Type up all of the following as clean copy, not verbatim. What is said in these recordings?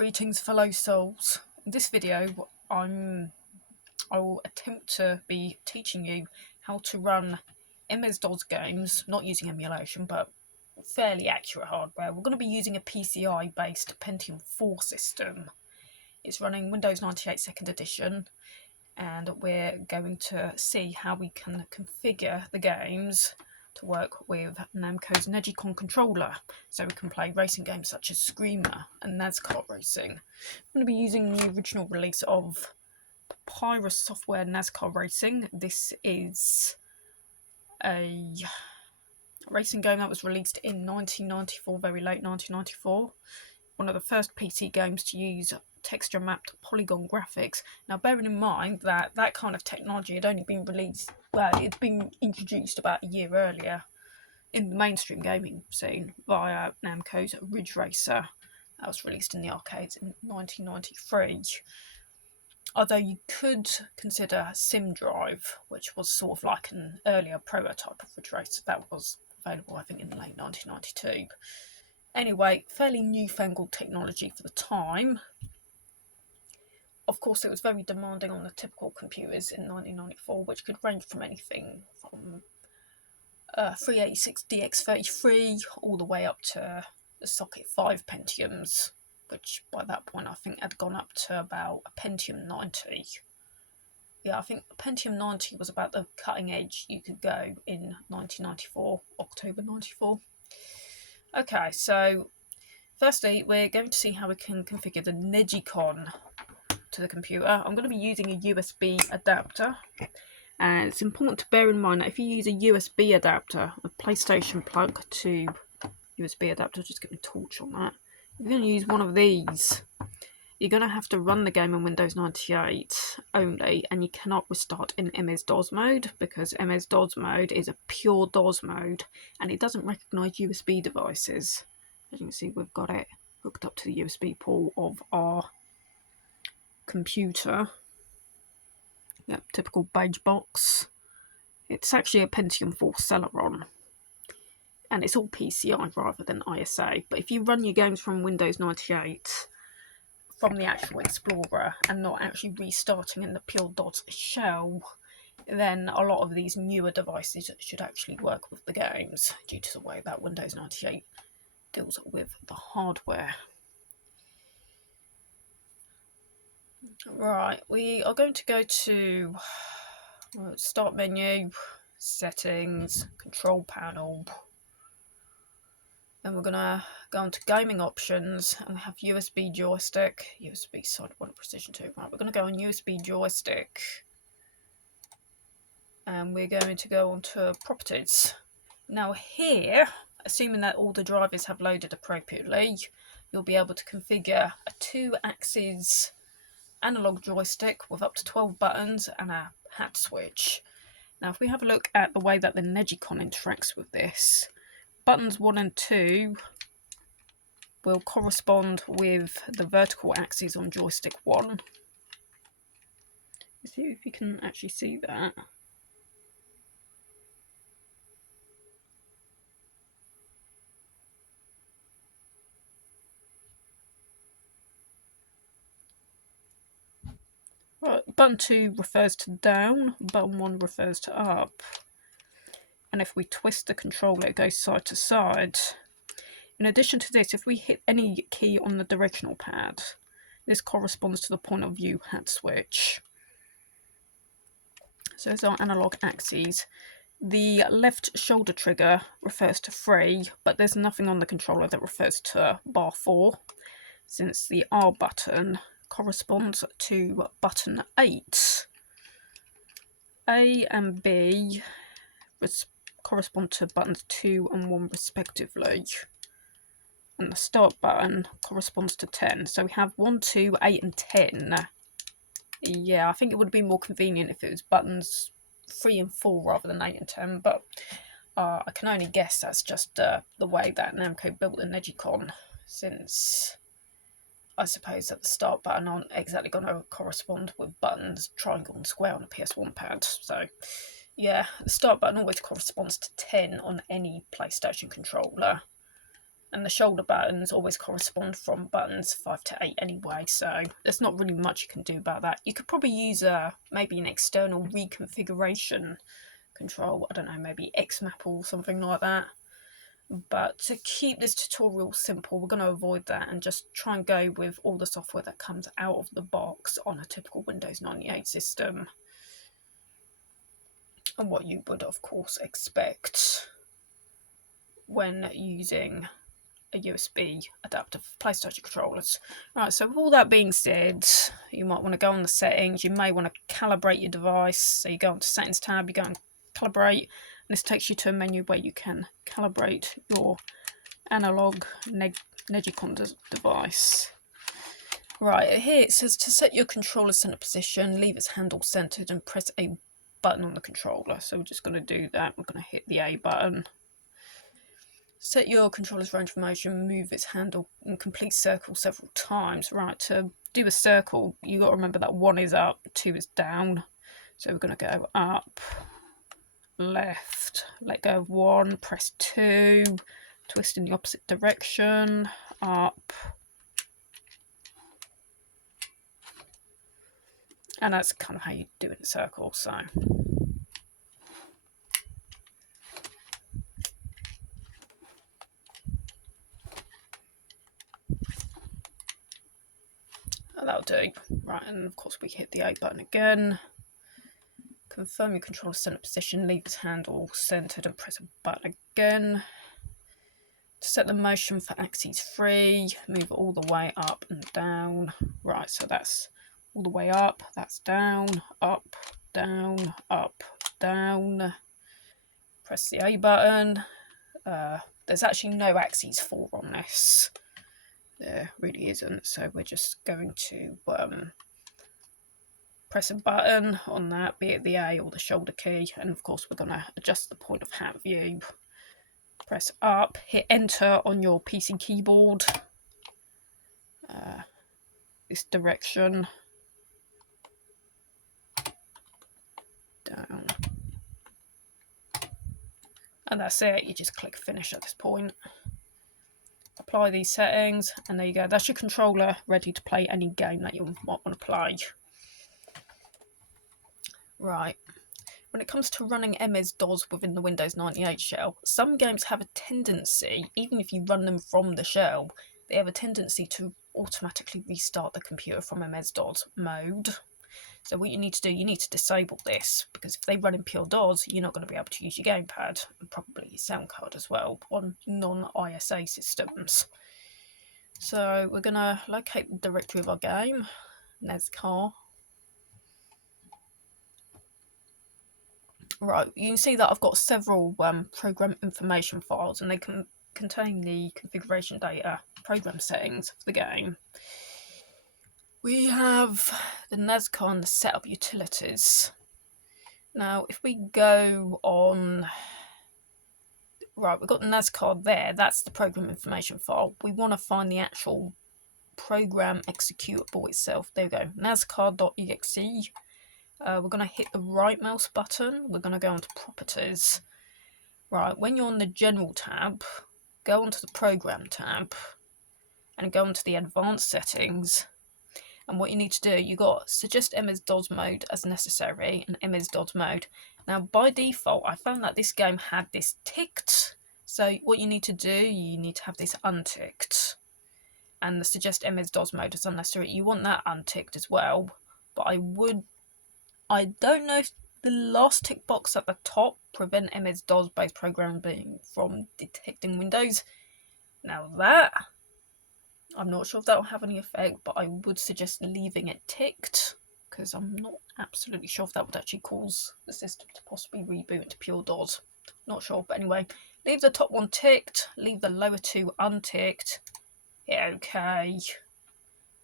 Greetings fellow souls. In this video I'll attempt to be teaching you how to run MS-DOS games, not using emulation but fairly accurate hardware. We're going to be using a PCI based Pentium 4 system. It's running Windows 98 2nd edition, and we're going to see how we can configure the games to work with Namco's neGcon controller, so we can play racing games such as Screamer and Nascar racing. I'm going to be using the original release of Papyrus software Nascar racing. This is a racing game that was released in 1994, very late 1994. One of the first PC games to use texture mapped polygon graphics. Now, bearing in mind that that kind of technology had only been released, well, it'd been introduced about a year earlier in the mainstream gaming scene via Namco's Ridge Racer. That was released in the arcades in 1993. Although you could consider Sim Drive, which was sort of like an earlier prototype of Ridge Racer that was available, I think, in late 1992. Anyway, fairly newfangled technology for the time. Of course, it was very demanding on the typical computers in 1994, which could range from anything from 386 DX33 all the way up to the Socket 5 Pentiums, which by that point I think had gone up to about a Pentium 90. Yeah, I think Pentium 90 was about the cutting edge you could go in 1994, October 94. Okay, so firstly, we're going to see how we can configure the neGcon to the computer. I'm going to be using a USB adapter, and it's important to bear in mind that if you use a USB adapter, a PlayStation plug to USB adapter, just get my torch on that. If you're going to use one of these, you're going to have to run the game on Windows 98 only, and you cannot restart in MS-DOS mode, because MS-DOS mode is a pure DOS mode and it doesn't recognise USB devices. As you can see, we've got it hooked up to the USB port of our computer. Yep, typical beige box. It's actually a Pentium 4 Celeron, and it's all PCI rather than ISA. But if you run your games from Windows 98 from the actual Explorer and not actually restarting in the pure DOS shell, then a lot of these newer devices should actually work with the games due to the way that Windows 98 deals with the hardware. Right, we are going to go to Start menu, Settings, Control Panel. Then we're going to go on to Gaming Options, and we have USB Joystick, USB Side 1 Precision 2. Right, we're going to go on USB Joystick. And we're going to go on to Properties. Now here, assuming that all the drivers have loaded appropriately, you'll be able to configure a 2-axis analog joystick with up to 12 buttons and a hat switch. Now if we have a look at the way that the neGcon interacts with this, buttons 1 and 2 will correspond with the vertical axes on joystick 1. Let's see if you can actually see that. Right, button 2 refers to down, button 1 refers to up. And if we twist the controller, it goes side to side. In addition to this, if we hit any key on the directional pad, this corresponds to the point of view hat switch. So there's our analog axes. The left shoulder trigger refers to 3, but there's nothing on the controller that refers to bar 4, since the R button corresponds to button 8. A and B correspond to buttons 2 and 1 respectively, and the start button corresponds to 10. So we have 1, 2, 8 and 10. Yeah, I think it would be more convenient if it was buttons 3 and 4 rather than 8 and 10, but I can only guess that's just the way that Namco built the neGcon, since I suppose that the start button aren't exactly going to correspond with buttons triangle and square on a PS1 pad. So yeah, the start button always corresponds to 10 on any PlayStation controller. And the shoulder buttons always correspond from buttons 5 to 8 anyway, so there's not really much you can do about that. You could probably use maybe an external reconfiguration control, I don't know, maybe XMAP or something like that. But to keep this tutorial simple, we're going to avoid that and just try and go with all the software that comes out of the box on a typical Windows 98 system. And what you would, of course, expect when using a USB adapter for PlayStation controllers. Right, so with all that being said, you might want to go on the settings. You may want to calibrate your device. So you go onto Settings tab, you go and calibrate. And this takes you to a menu where you can calibrate your analog neGcon device. Right, here it says to set your controller center position, leave its handle centered and press a button on the controller. So we're just going to do that. We're going to hit the A button. Set your controller's range of motion, move its handle in complete circle several times. Right, to do a circle, you got to remember that 1 is up, 2 is down. So we're going to go up, left, let go of 1, press 2, twist in the opposite direction, up. And that's kind of how you do it in a circle, so. That'll do. Right, and of course we hit the A button again. Confirm your controller center position, leave its handle centered and press a button again. To set the motion for axis 3, move it all the way up and down. Right, so that's all the way up, that's down, up, down, up, down. Press the A button. There's actually no axis 4 on this. There really isn't, so we're just going to press a button on that, be it the A or the shoulder key, and of course we're going to adjust the point of hat view. Press up, hit enter on your PC keyboard, this direction, down, and that's it. You just click finish at this point. Apply these settings, and there you go. That's your controller ready to play any game that you might want to play. Right. When it comes to running MS-DOS within the Windows 98 shell, some games have a tendency, even if you run them from the shell, they have a tendency to automatically restart the computer from MS-DOS mode. So what you need to do, you need to disable this, because if they run in pure DOS, you're not going to be able to use your gamepad, and probably your sound card as well, on non-ISA systems. So we're going to locate the directory of our game, Nascar. Right, you can see that I've got several program information files, and they can contain the configuration data, program settings for the game. We have the Nascar and the setup utilities. Now, if we go on, right, we've got the Nascar there, that's the program information file. We want to find the actual program executable itself. There we go, nascar.exe. We're going to hit the right mouse button. We're going to go into properties. Right, when you're on the general tab, go onto the program tab and go into the advanced settings. And what you need to do, you got suggest MS-DOS mode as necessary and MS-DOS mode. Now by default, I found that this game had this ticked. So what you need to do, you need to have this unticked. And the suggest MS-DOS mode is unnecessary. You want that unticked as well. But I don't know if the last tick box at the top, prevent MS-DOS based programming from detecting Windows. Now that, I'm not sure if that will have any effect, but I would suggest leaving it ticked, because I'm not absolutely sure if that would actually cause the system to possibly reboot into pure DOS. Not sure, but anyway, leave the top one ticked, leave the lower 2 unticked, hit OK,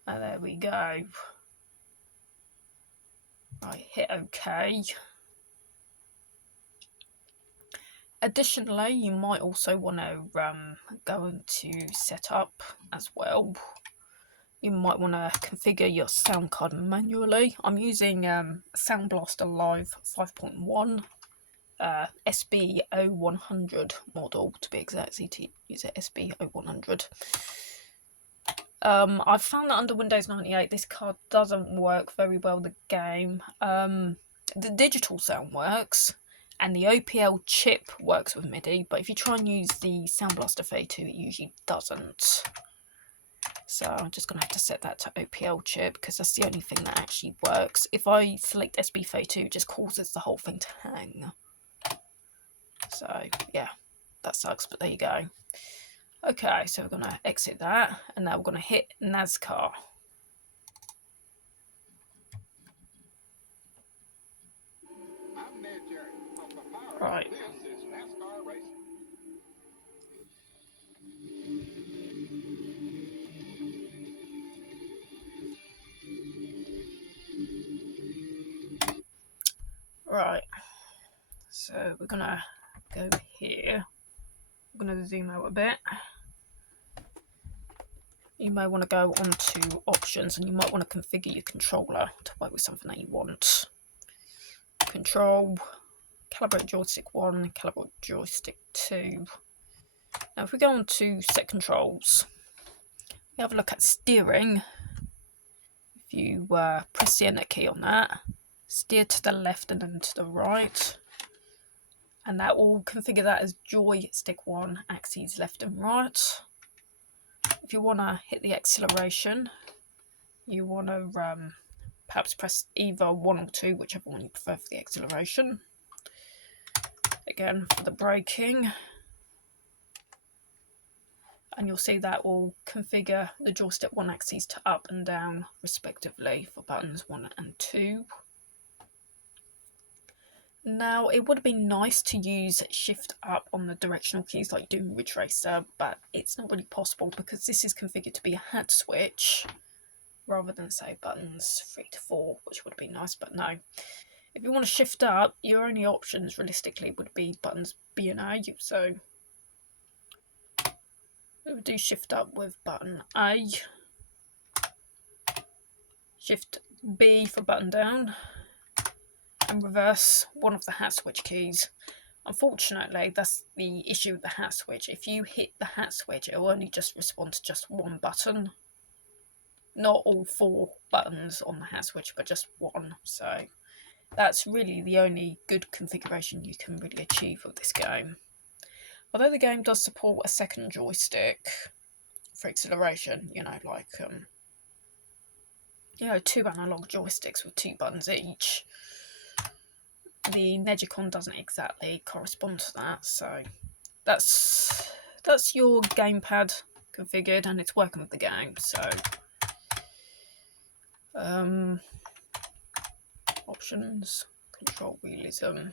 and there we go. Right, hit OK. Additionally, you might also want to go into setup as well. You might want to configure your sound card manually. I'm using Sound Blaster Live 5.1. SB0100 model, to be exact. to use it, SB0100. I've found that under Windows 98 this card doesn't work very well the game. The digital sound works, and the OPL chip works with MIDI, but if you try and use the Sound Blaster V2, it usually doesn't. So I'm just going to have to set that to OPL chip, because that's the only thing that actually works. If I select SB2, it just causes the whole thing to hang. So yeah, that sucks, but there you go. Okay, so we're going to exit that, and now we're going to hit Nascar. Right. This is Nascar racing. Right. So we're going to go here. I'm going to zoom out a bit. You may want to go onto options, and you might want to configure your controller to work with something that you want. Control, calibrate joystick 1, calibrate joystick 2. Now if we go on to set controls, we have a look at steering. If you press the enter key on that, steer to the left and then to the right, and that will configure that as joystick 1, axes left and right. If you want to hit the acceleration, you want to perhaps press either 1 or 2, whichever one you prefer for the acceleration. Again, for the braking, and you'll see that will configure the joystick 1 axes to up and down respectively for buttons 1 and 2. Now, it would have been nice to use shift up on the directional keys like you do in Ridge Racer, but it's not really possible because this is configured to be a hat switch rather than, say, buttons 3 to 4, which would have been nice, but no. If you want to shift up, your only options realistically would be buttons B and A, so we would do shift up with button A, shift B for button down, and reverse one of the hat switch keys. Unfortunately, that's the issue with the hat switch. If you hit the hat switch, it will only just respond to just one button. Not all 4 buttons on the hat switch, but just one. So that's really the only good configuration you can really achieve with this game. Although the game does support a second joystick for acceleration, like 2 analog joysticks with 2 buttons each. The neGcon doesn't exactly correspond to that, so that's your gamepad configured, and it's working with the game. So options, control realism,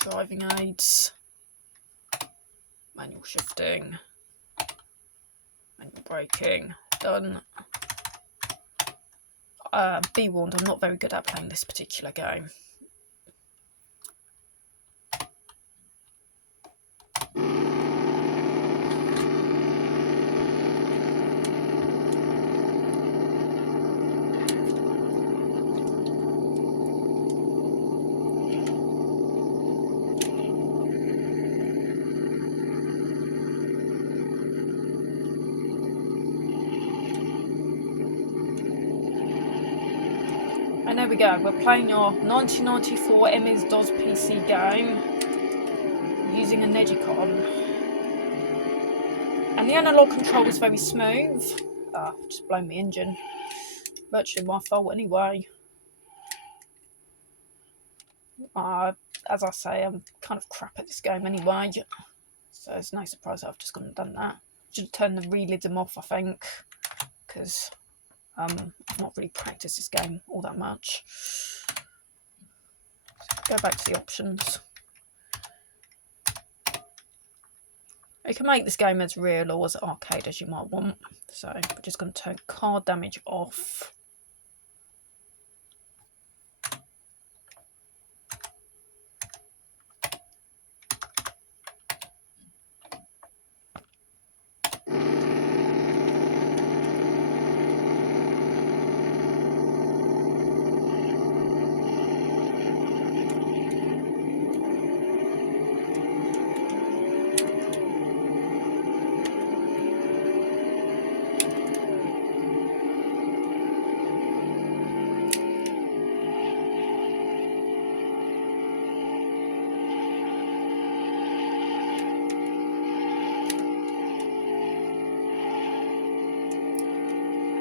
driving aids, manual shifting, manual braking, done. Be warned, I'm not very good at playing this particular game. And there we go, we're playing your 1994 MS-DOS PC game using a neGcon. And the analog control is very smooth. Just blown my engine. Virtually my fault anyway. As I say, I'm kind of crap at this game anyway. So it's no surprise that I've just gone and done that. Should have turned the realism off, I think, because I've not really practiced this game all that much. Go back to the options. You can make this game as real or as arcade as you might want. So we're just going to turn car damage off.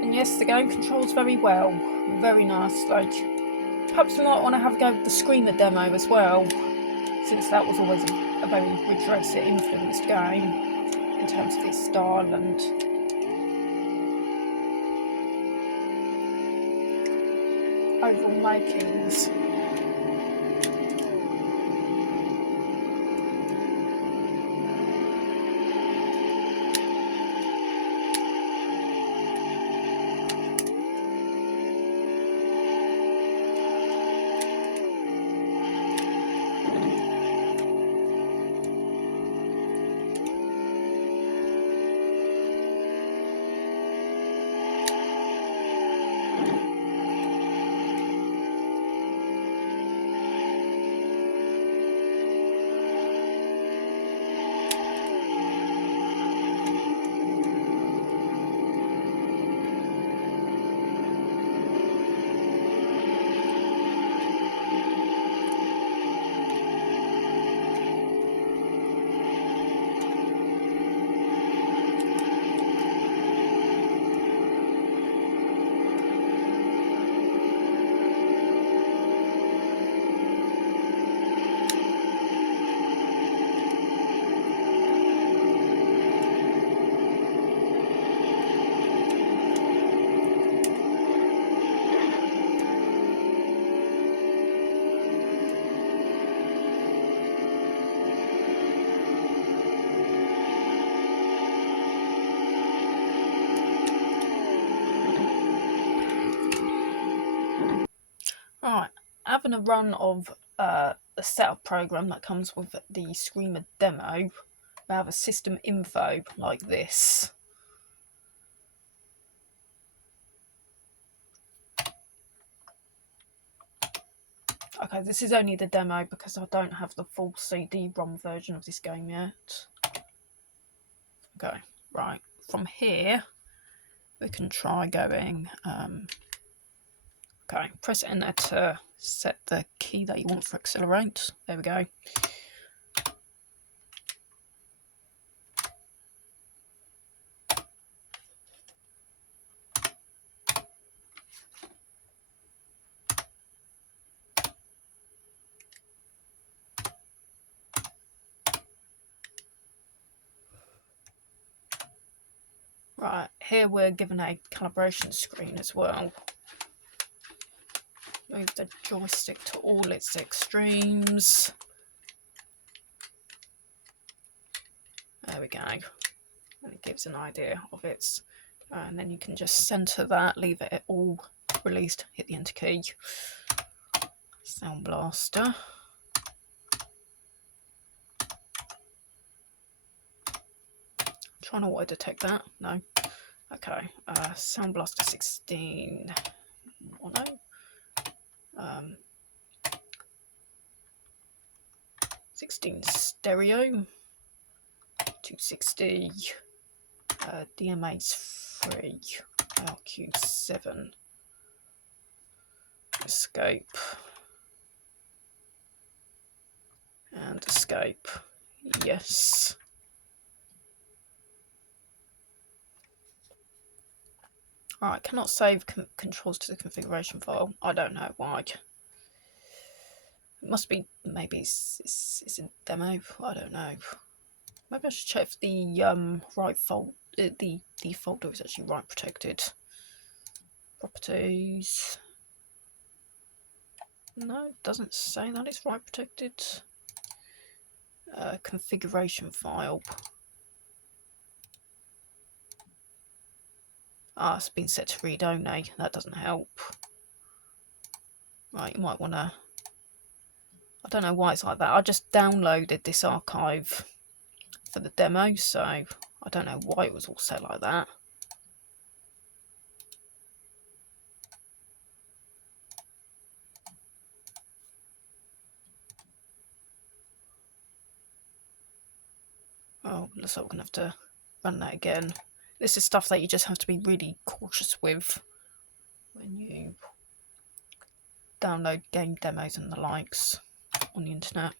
And yes, the game controls very well, very nice. Like, perhaps you might want to have a go with the Screamer demo as well, since that was always a very Ridge Racer influenced game in terms of its style and overall makings. Right, having a run of the setup program that comes with the Screamer demo, we have a system info like this. Okay, this is only the demo because I don't have the full CD-ROM version of this game yet. Okay, right, from here we can try going, okay, press enter to set the key that you want for accelerate. There we go. Right, here we're given a calibration screen as well. Move the joystick to all its extremes. There we go. And it gives an idea of its, and then you can just center that, leave it all released, hit the enter key. Sound Blaster. Trying to auto detect that, no. Okay, Sound Blaster 16 mono. 16 stereo. 260. DMA's 3. LQ7. Escape. And escape. Yes. Alright, cannot save controls to the configuration file. I don't know why. It must be, maybe it's a demo. I don't know. Maybe I should check if the right folder, the folder is actually write protected. Properties. No, it doesn't say that it's write protected. Configuration file. Ah, it's been set to read only. That doesn't help. Right, you might want to... I don't know why it's like that. I just downloaded this archive for the demo, so I don't know why it was all set like that. Oh, looks like we're going to have to run that again. This is stuff that you just have to be really cautious with when you download game demos and the likes on the internet.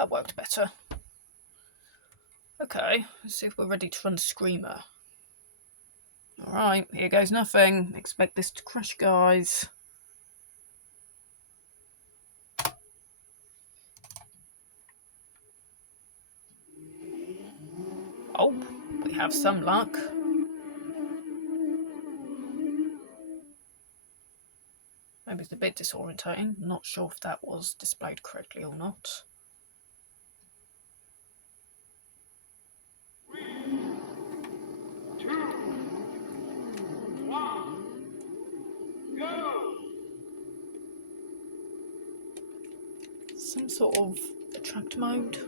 That worked better. Okay, let's see if we're ready to run Screamer. Alright, here goes nothing. Expect this to crash, guys. Oh, we have some luck. Maybe it's a bit disorientating. Not sure if that was displayed correctly or not. Some sort of attract mode.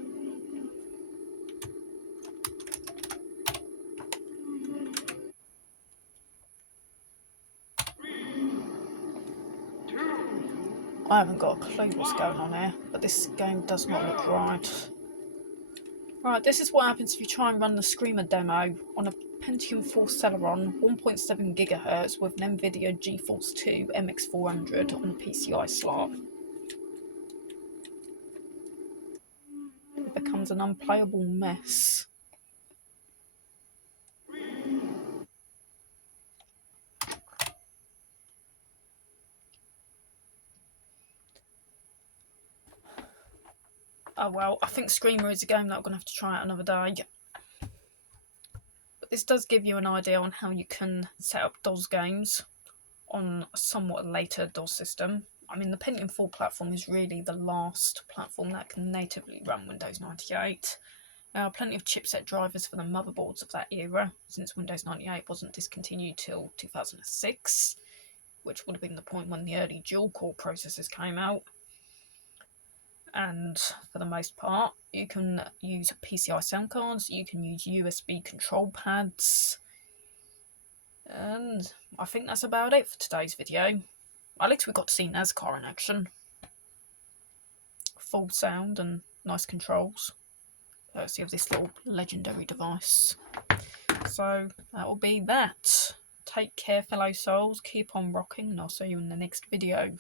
I haven't got a clue what's going on here, but this game does not look right. Right, this is what happens if you try and run the Screamer demo on a Pentium 4 Celeron 1.7 GHz with an NVIDIA GeForce 2 MX400 on a PCI slot. It becomes an unplayable mess. Oh well, I think Screamer is a game that I'm going to have to try out another day. But this does give you an idea on how you can set up DOS games on a somewhat later DOS system. I mean, the Pentium 4 platform is really the last platform that can natively run Windows 98. There are plenty of chipset drivers for the motherboards of that era, since Windows 98 wasn't discontinued till 2006, which would have been the point when the early dual-core processors came out. And for the most part, you can use PCI soundcards, you can use USB control pads, and I think that's about it for today's video. At least we got to see Nascar in action. Full sound and nice controls, courtesy of this little legendary device. So that will be that. Take care, fellow souls, keep on rocking, and I'll see you in the next video.